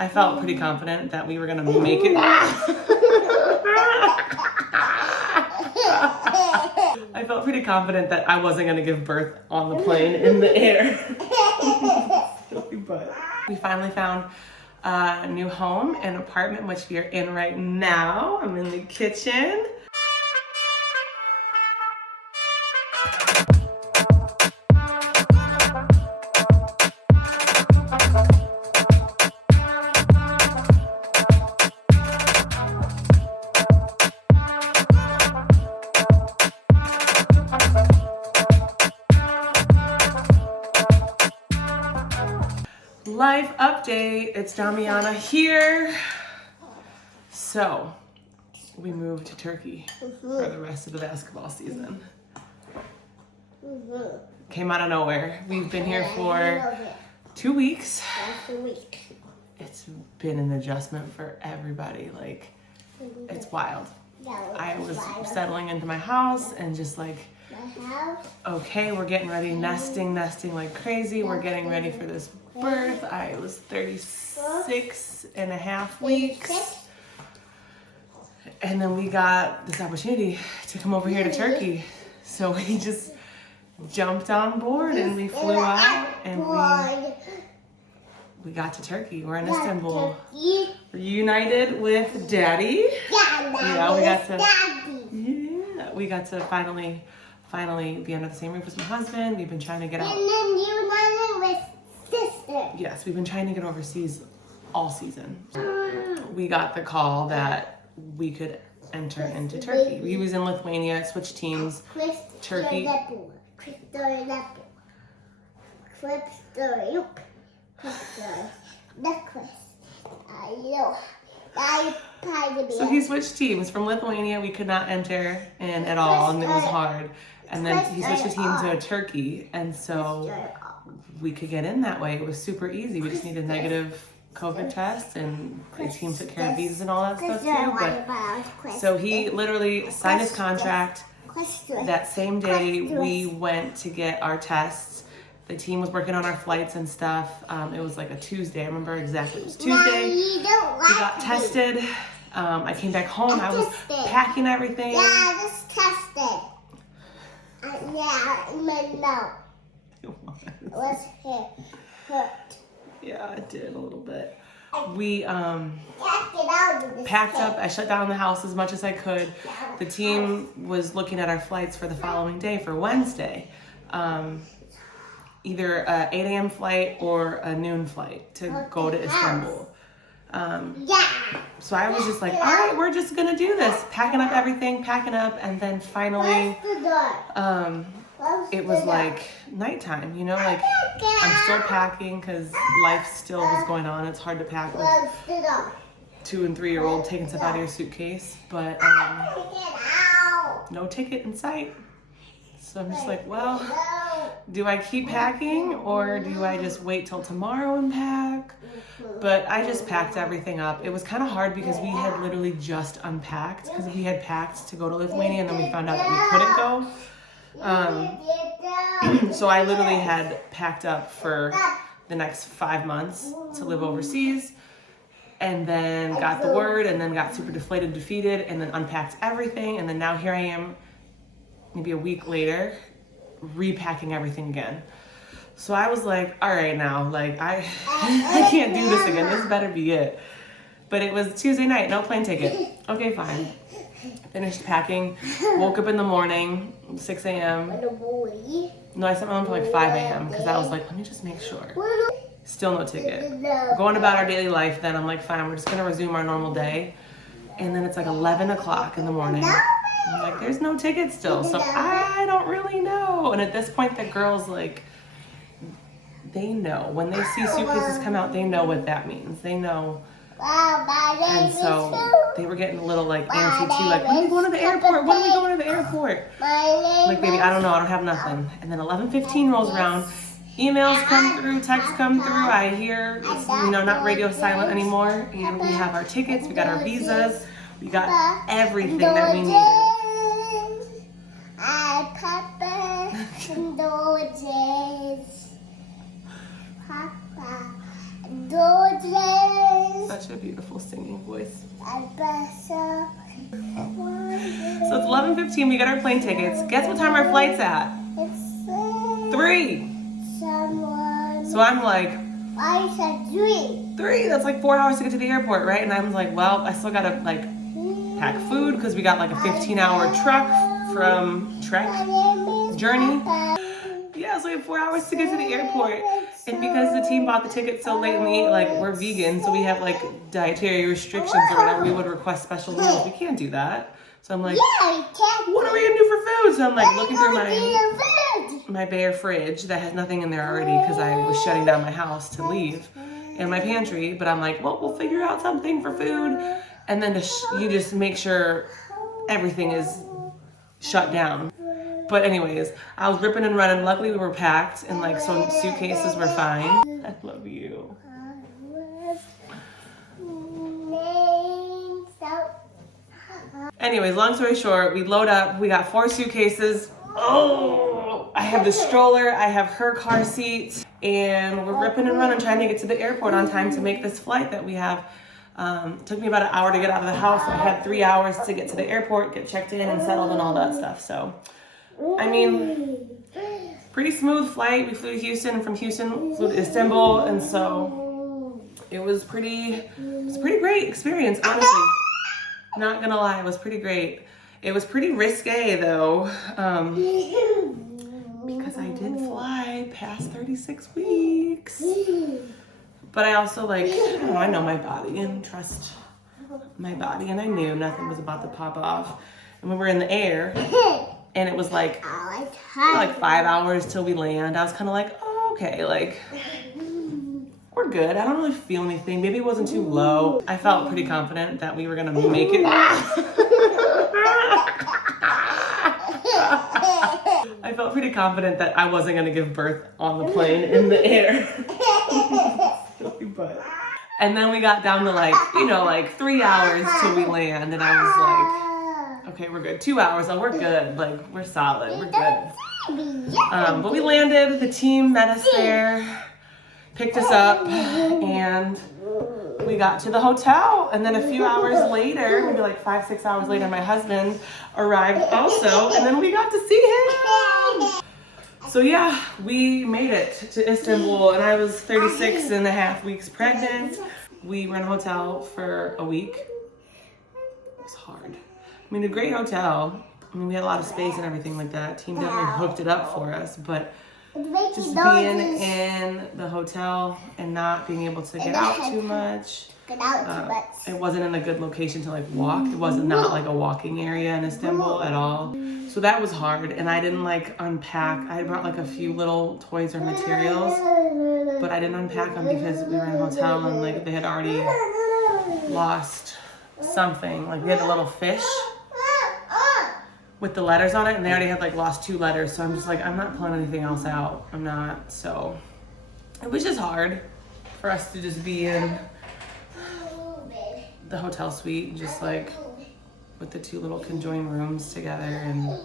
I felt pretty confident that we were gonna make it. I felt pretty confident that I wasn't gonna give birth on the plane in the air. But we finally found a new home, an apartment, which we are in right now. I'm in the kitchen. Life update, it's Damiana here. So, we moved to Turkey for the rest of the basketball season. Came out of nowhere. We've been here for 2 weeks. It's been an adjustment for everybody. Like, it's wild. I was settling into my house and just like, okay, we're getting ready, nesting like crazy. We're getting ready for this birth. I was 36 and a half weeks. And then we got this opportunity to come over here to Turkey. So we just jumped on board and we flew out and we got to Turkey. We're in Istanbul. Reunited with Daddy. Yeah, we got to finally be under the same roof as my husband. We've been trying to get out. And then you united with sister. Yes, we've been trying to get overseas all season. We got the call that we could enter into Turkey. We was in Lithuania, switched teams. Turkey. So he switched teams from Lithuania. We could not enter in at all, and it was hard. And then he switched his team to Turkey, and so we could get in that way. It was super easy. We just needed a negative COVID test, and the team took care of visas and all that stuff too. But so he literally signed his contract. That same day we went to get our tests. The team was working on our flights and stuff. It was like a Tuesday. I remember exactly. It was Tuesday. We got tested. I came back home. I was packing everything. Yeah, I just tested. Yeah, no. It was hurt. Yeah, it did a little bit. We packed up. I shut down the house as much as I could. The team was looking at our flights for the following day, for Wednesday. Either a 8 a.m. flight or a noon flight to go to Istanbul. So I was just like, all right, we're just gonna do this. Packing up everything, and then finally, it was like nighttime, you know, like I'm still packing because life still was going on. It's hard to pack with 2 and 3 year old taking stuff out of your suitcase, but no ticket in sight. So I'm just like, well, do I keep packing or do I just wait till tomorrow and pack? But I just packed everything up. It was kind of hard because we had literally just unpacked because we had packed to go to Lithuania and then we found out that we couldn't go. So I literally had packed up for the next 5 months to live overseas, and then got the word and then got super defeated and then unpacked everything. And then now here I am, maybe a week later, repacking everything again. So I was like, all right now, like I can't do this again. This better be it. But it was Tuesday night, no plane ticket. Okay, fine. Finished packing, woke up in the morning, 6 a.m. No, I set my alarm for like 5 a.m. because I was like, let me just make sure. Still no ticket. Going about our daily life, then I'm like, fine, we're just gonna resume our normal day. And then it's like 11 o'clock in the morning. I'm like, there's no ticket still, so I don't really know. And at this point, the girls, like, they know. When they see suitcases come out, they know what that means. They know. And so they were getting a little, like, antsy, too. Like, when are we going to the airport? When are we going to the airport? I'm like, baby, I don't know. I don't have nothing. And then 11:15 rolls around. Emails come through, texts come through. I hear, it's, you know, not radio silent anymore. And we have our tickets. We got our visas. We got everything that we needed. beautiful singing voice. So So it's 11:15. We got our plane tickets. Guess what time our flight's at? it's 3. someone. So I'm like, I said 3. 3? That's like 4 hours to get to the airport, right? And I'm like, well, I still gotta like pack food because we got like a 15-hour trek journey. Yeah, so we have 4 hours to get to the airport. And because the team bought the tickets so late in the like we're vegan, so we have like dietary restrictions or whatever, we would request special meals. We can't do that. So I'm like, what are we gonna do for food? So I'm like looking through my bare fridge that has nothing in there already because I was shutting down my house to leave, and my pantry. But I'm like, well, we'll figure out something for food. And then you just make sure everything is shut down. But anyways, I was ripping and running. Luckily we were packed and like so suitcases were fine. I love you. Anyways, long story short, we load up. We got 4 suitcases. Oh, I have the stroller. I have her car seat. And we're ripping and running trying to get to the airport on time to make this flight that we have. Took me about an hour to get out of the house. I had 3 hours to get to the airport, get checked in and settled and all that stuff. So, I mean, pretty smooth flight. We flew to Houston, and from Houston flew to Istanbul. And so it was a pretty great experience, honestly. Not gonna lie, it was pretty great. It was pretty risque though, because I did fly past 36 weeks. But I also like, I know my body and trust my body, and I knew nothing was about to pop off. And we were in the air, and it was like 5 hours till we land. I was kind of like, oh, okay, like, we're good. I don't really feel anything. Maybe it wasn't too low. I felt pretty confident that we were gonna make it. I felt pretty confident that I wasn't gonna give birth on the plane in the air. And then we got down to like 3 hours till we land, and I was like, okay, we're good. 2 hours, so we're good. Like, we're solid, we're good. But we landed, the team met us there, picked us up, and we got to the hotel. And then a few hours later, maybe like 5-6 hours later, my husband arrived also, and then we got to see him. So yeah, we made it to Istanbul, and I was 36 and a half weeks pregnant. We were in a hotel for a week. It was hard. I mean, a great hotel. I mean, we had a lot of space and everything like that. Team definitely hooked it up for us, but just being in the hotel and not being able to get out too much. It wasn't in a good location to like walk. It wasn't not like a walking area in Istanbul at all. So that was hard, and I didn't like unpack. I brought like a few little toys or materials, but I didn't unpack them because we were in a hotel and like they had already lost something. Like we had a little fish with the letters on it, and they already had like lost 2 letters. So I'm just like, I'm not pulling anything else out. I'm not. So it was just hard for us to just be in the hotel suite, just like with the 2 little conjoined rooms together and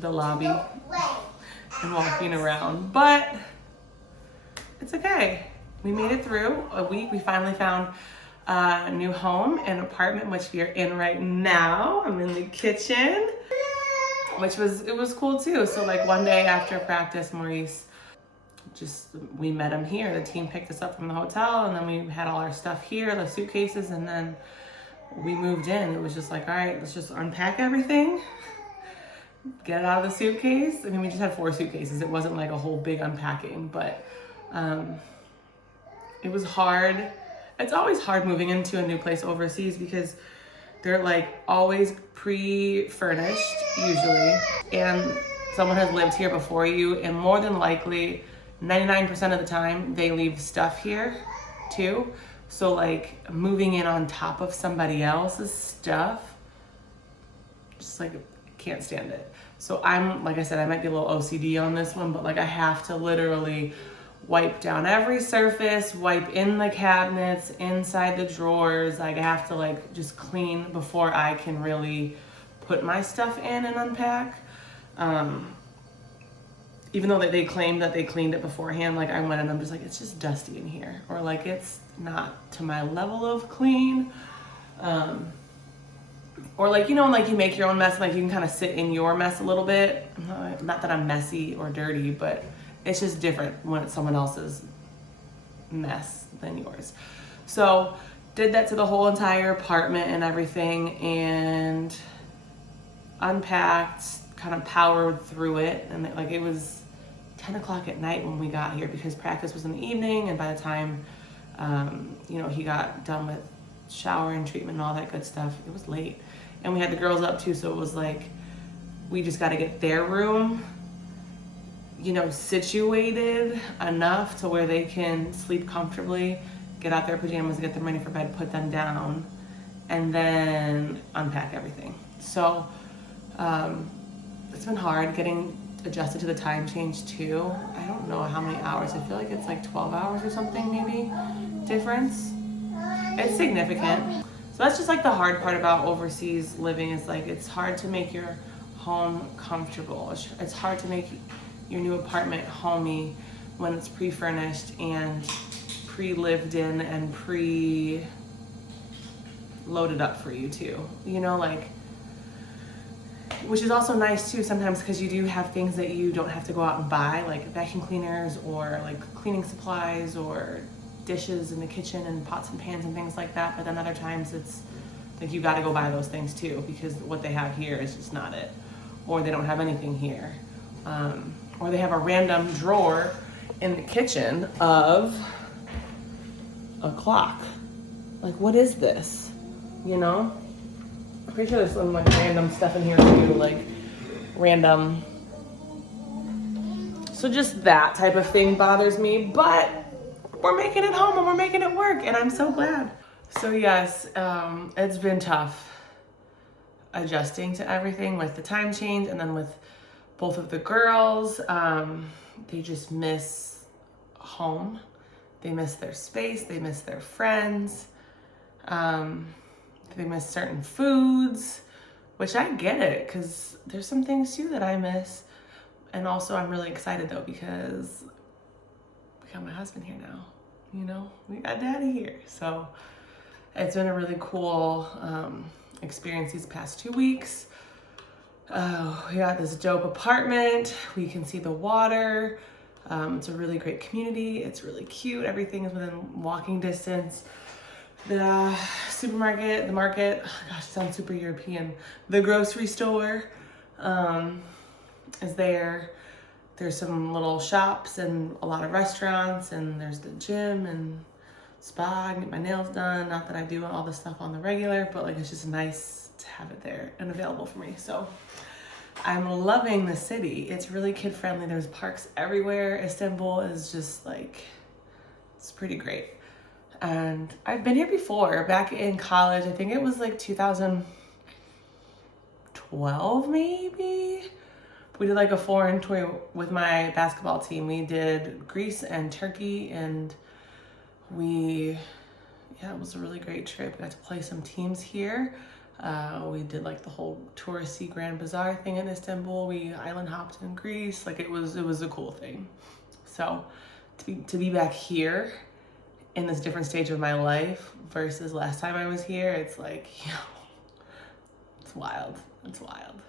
the lobby and walking around. But it's okay. We made it through a week. We finally found a new home, an apartment, which we are in right now. I'm in the kitchen, which was cool too. So like one day after practice, Maurice, we met him here. The team picked us up from the hotel, and then we had all our stuff here, the suitcases, and then we moved in. It was just like, all right, let's just unpack everything, get it out of the suitcase. I mean, we just had 4 suitcases. It wasn't like a whole big unpacking, but it was hard. It's always hard moving into a new place overseas because they're like always pre-furnished usually, and someone has lived here before you, and more than likely 99% of the time they leave stuff here too. So like moving in on top of somebody else's stuff, just like can't stand it. So I'm, like I said, I might be a little OCD on this one, but like I have to literally wipe down every surface, wipe in the cabinets, inside the drawers. Like I have to like just clean before I can really put my stuff in and unpack. even though they claimed that they cleaned it beforehand, like I went and I'm just like, it's just dusty in here, or like it's not to my level of clean. Or like, you know, like you make your own mess, like you can kind of sit in your mess a little bit. Not that I'm messy or dirty, but it's just different when it's someone else's mess than yours. So did that to the whole entire apartment and everything, and unpacked, kind of powered through it. And like it was 10 o'clock at night when we got here because practice was in the evening, and by the time you know, he got done with shower and treatment and all that good stuff, it was late. And we had the girls up too, so it was like we just got to get their room, you know, situated enough to where they can sleep comfortably, get out their pajamas, get them ready for bed, put them down, and then unpack everything. So it's been hard getting adjusted to the time change too. I don't know how many hours. I feel like it's like 12 hours or something maybe difference. It's significant. So that's just like the hard part about overseas living, is like it's hard to make your home comfortable. It's hard to make your new apartment homey when it's pre-furnished and pre-lived in and pre-loaded up for you too. You know, like, which is also nice too sometimes because you do have things that you don't have to go out and buy, like vacuum cleaners or like cleaning supplies or dishes in the kitchen and pots and pans and things like that. But then other times it's like you got to go buy those things too because what they have here is just not it, or they don't have anything here, or they have a random drawer in the kitchen of a clock. Like, what is this? You know, I'm pretty sure there's some like random stuff in here too, like random. So just that type of thing bothers me, but we're making it home and we're making it work, and I'm so glad. So yes, it's been tough adjusting to everything with the time change, and then with both of the girls. They just miss home. They miss their space. They miss their friends. They miss certain foods, which I get it, because there's some things too that I miss. And also I'm really excited though, because we got my husband here now. You know, we got daddy here. So it's been a really cool experience these past 2 weeks. We got this dope apartment. We can see the water. It's a really great community. It's really cute. Everything is within walking distance. The supermarket, the market, oh gosh, it sounds super European. The grocery store is there. There's some little shops and a lot of restaurants, and there's the gym and spa. I can get my nails done. Not that I do all this stuff on the regular, but like it's just nice to have it there and available for me. So I'm loving the city. It's really kid friendly. There's parks everywhere. Istanbul is just like, it's pretty great. And I've been here before, back in college. I think it was like 2012 maybe. We did like a foreign tour with my basketball team. We did Greece and Turkey, and it was a really great trip. We got to play some teams here. We did like the whole touristy Grand Bazaar thing in Istanbul. We island hopped in Greece. Like it was a cool thing. So to be back here in this different stage of my life versus last time I was here, it's like, it's wild. It's wild.